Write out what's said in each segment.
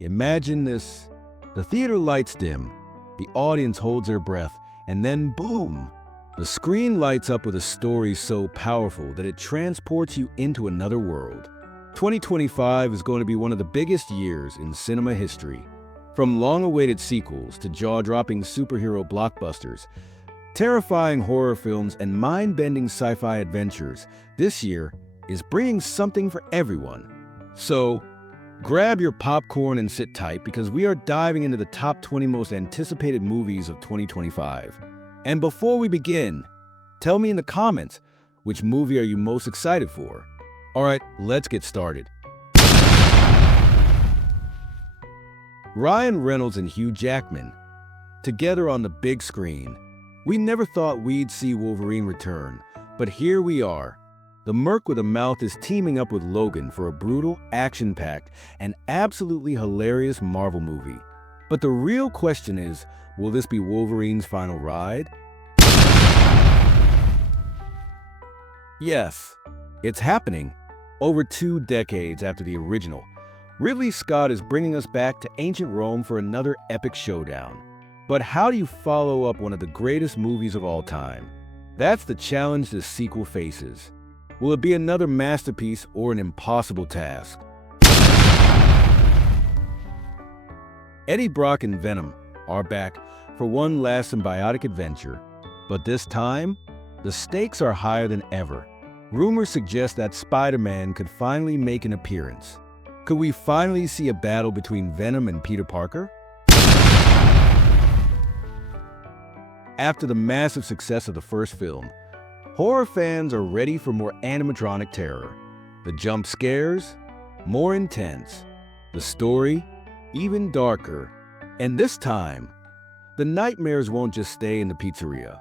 Imagine this. The theater lights dim, the audience holds their breath, and then boom! The screen lights up with a story so powerful that it transports you into another world. 2025 is going to be one of the biggest years in cinema history. From long-awaited sequels to jaw-dropping superhero blockbusters, terrifying horror films, and mind-bending sci-fi adventures, this year is bringing something for everyone. So, grab your popcorn and sit tight because we are diving into the top 20 most anticipated movies of 2025. And before we begin, tell me in the comments, which movie are you most excited for? Alright, let's get started. Ryan Reynolds and Hugh Jackman, together on the big screen. We never thought we'd see Wolverine return, but here we are. The Merc with a Mouth is teaming up with Logan for a brutal, action-packed, and absolutely hilarious Marvel movie. But the real question is, will this be Wolverine's final ride? Yes, it's happening. Over 2 decades after the original, Ridley Scott is bringing us back to ancient Rome for another epic showdown. But how do you follow up one of the greatest movies of all time? That's the challenge this sequel faces. Will it be another masterpiece or an impossible task? Eddie Brock and Venom are back for one last symbiotic adventure, but this time, the stakes are higher than ever. Rumors suggest that Spider-Man could finally make an appearance. Could we finally see a battle between Venom and Peter Parker? After the massive success of the first film, horror fans are ready for more animatronic terror. The jump scares, more intense. The story, even darker. And this time, the nightmares won't just stay in the pizzeria.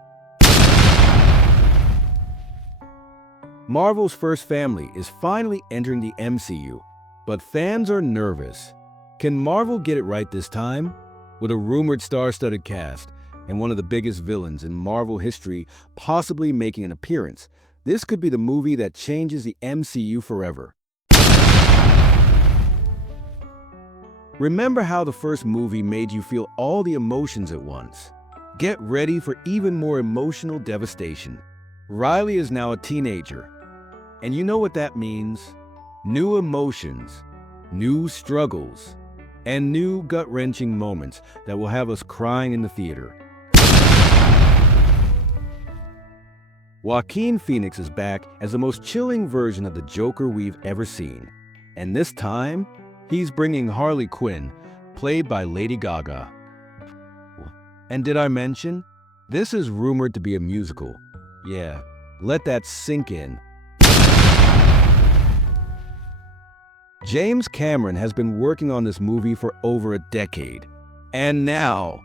Marvel's first family is finally entering the MCU, but fans are nervous. Can Marvel get it right this time? With a rumored star-studded cast, and one of the biggest villains in Marvel history possibly making an appearance, this could be the movie that changes the MCU forever. Remember how the first movie made you feel all the emotions at once? Get ready for even more emotional devastation. Riley is now a teenager, and you know what that means? New emotions, new struggles, and new gut-wrenching moments that will have us crying in the theater. Joaquin Phoenix is back as the most chilling version of the Joker we've ever seen. And this time, he's bringing Harley Quinn, played by Lady Gaga. And did I mention? This is rumored to be a musical. Yeah, let that sink in. James Cameron has been working on this movie for over a decade. And now,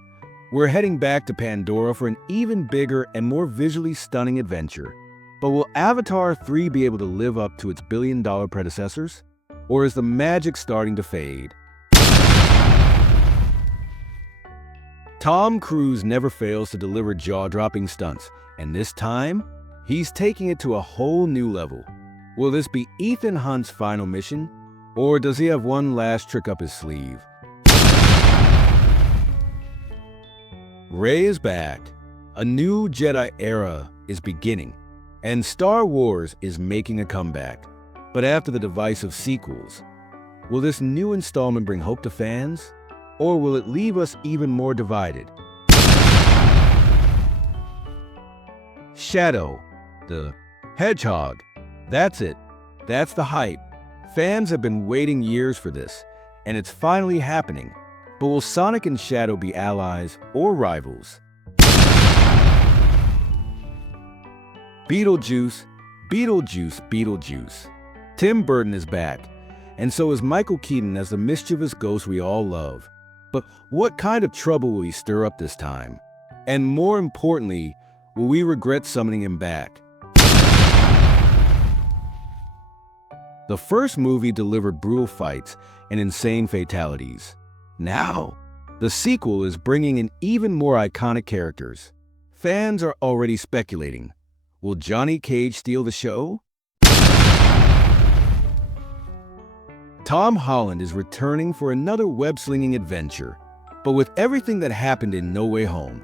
we're heading back to Pandora for an even bigger and more visually stunning adventure. But will Avatar 3 be able to live up to its billion-dollar predecessors? Or is the magic starting to fade? Tom Cruise never fails to deliver jaw-dropping stunts, and this time, he's taking it to a whole new level. Will this be Ethan Hunt's final mission? Or does he have one last trick up his sleeve? Rey is back. A new Jedi era is beginning, and Star Wars is making a comeback. But after the divisive sequels, will this new installment bring hope to fans? Or will it leave us even more divided? Shadow, the Hedgehog. That's it. That's the hype. Fans have been waiting years for this, and it's finally happening. But will Sonic and Shadow be allies or rivals? Beetlejuice, Beetlejuice, Beetlejuice. Tim Burton is back, and so is Michael Keaton as the mischievous ghost we all love. But what kind of trouble will he stir up this time? And more importantly, will we regret summoning him back? The first movie delivered brutal fights and insane fatalities. Now, the sequel is bringing in even more iconic characters. Fans are already speculating. Will Johnny Cage steal the show? Tom Holland is returning for another web-slinging adventure. But with everything that happened in No Way Home,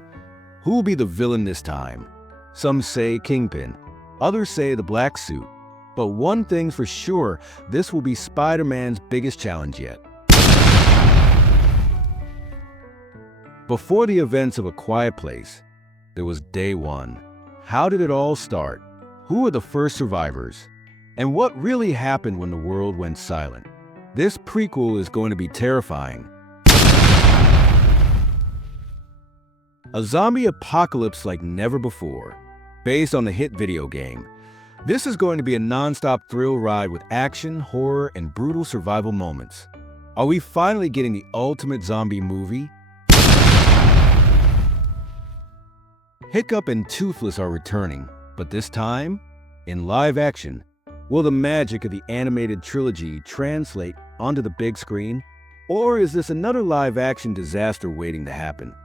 who will be the villain this time? Some say Kingpin, others say the Black Suit. But one thing's for sure, this will be Spider-Man's biggest challenge yet. Before the events of A Quiet Place, there was Day One. How did it all start? Who were the first survivors? And what really happened when the world went silent? This prequel is going to be terrifying. A zombie apocalypse like never before, based on the hit video game. This is going to be a non-stop thrill ride with action, horror, and brutal survival moments. Are we finally getting the ultimate zombie movie? Hiccup and Toothless are returning, but this time, in live action. Will the magic of the animated trilogy translate onto the big screen? Or is this another live-action disaster waiting to happen?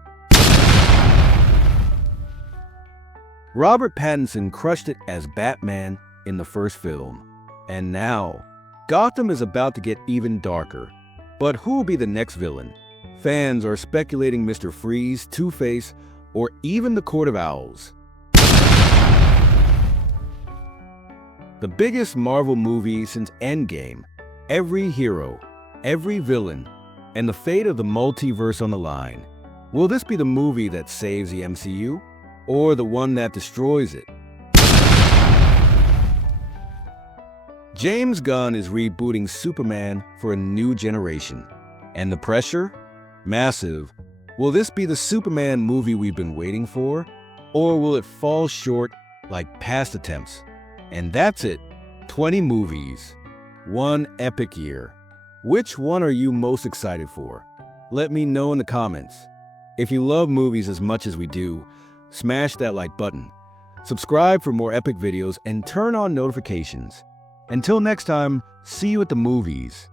Robert Pattinson crushed it as Batman in the first film. And now, Gotham is about to get even darker. But who will be the next villain? Fans are speculating Mr. Freeze, Two-Face, or even the Court of Owls. The biggest Marvel movie since Endgame. Every hero, every villain, and the fate of the multiverse on the line. Will this be the movie that saves the MCU, or the one that destroys it? James Gunn is rebooting Superman for a new generation. And the pressure? Massive. Will this be the Superman movie we've been waiting for? Or will it fall short like past attempts? And that's it. 20 movies. One epic year. Which one are you most excited for? Let me know in the comments. If you love movies as much as we do, smash that like button. Subscribe for more epic videos and turn on notifications. Until next time, see you at the movies.